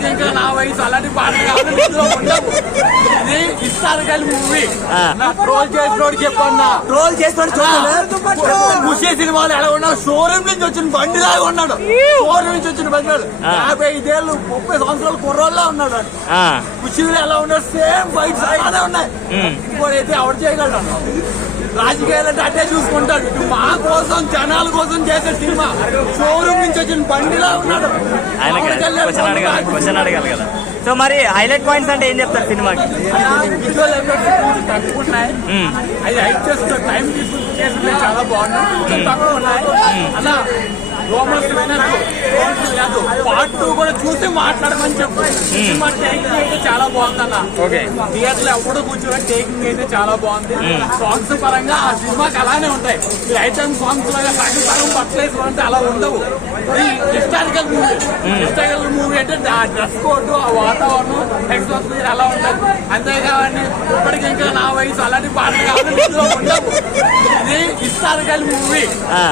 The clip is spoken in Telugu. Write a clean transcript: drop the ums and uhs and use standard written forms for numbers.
ఇప్పటికి ఇంకా నా వయసు అలాంటి పాటలు కావాలి ఉండవు. ఇది హిస్టారికల్ మూవీ. ట్రోల్ చేసినోడు చెప్పన్నా, ట్రోల్ చేసినోడు ఖుషి సినిమాలు ఎలా ఉన్నాడు, షోరూమ్ నుంచి వచ్చిన బండి లాగా ఉన్నాడు. షోరూమ్ నుంచి వచ్చిన బండి 55 ఏళ్ళు 30 సంవత్సరాలు కుర్రోళ్ళ ఉన్నాడు. ఖుషీలు ఎలా ఉన్నాడు, సేమ్ ఫైట్స్ అలానే ఉన్నాయి. ఇంకోటైతే ఎవరు చేయగలడు? రాజకీయాలంటే అట్టే చూసుకుంటాడు. మా కోసం జనాల కోసం చేసే సినిమా. షోరూమ్ నుంచి వచ్చిన బండిలా ఉన్నాడు. క్వశ్చన్ అడగాలి కదా. సో మరి హైలైట్ పాయింట్స్ అంటే ఏం చెప్తారు సినిమాకి? విజువల్ ఎఫెక్ట్స్ తక్కువ ఉన్నాయి. అది హైట్ చేస్తున్న టైం తీసుకుంటే చాలా బాగున్నాయి. కొంచెం తక్కువ ఉన్నాయి అన్న. రోమన్స్ లేదు. పార్ట్ 2 కూడా చూసి మాట్లాడమని చెప్పు. సినిమా టేకింగ్ అయితే చాలా బాగుంది అన్న. థియేటర్ లో ఎప్పుడు కూర్చొని టేకింగ్ అయితే చాలా బాగుంది. సాంగ్స్ పరంగా ఆ సినిమాకి అలానే ఉంటాయి. ఐటమ్ సాంగ్స్ లాగా సగం పట్లేసుకోవాలంటే అలా ఉండవు. Historical movie. హిస్టారికల్ మూవీ అంటే ఆ డ్రెస్ కోడ్, ఆ వాతావరణం, ఎక్స్ప్రెస్ అలా ఉంటుంది. అంతేకాదండి ఇప్పటికి ఇంకా నా వయసు అలాంటి పాటలు కావాలి ఉండవు. ఇది హిస్టారికల్ మూవీ.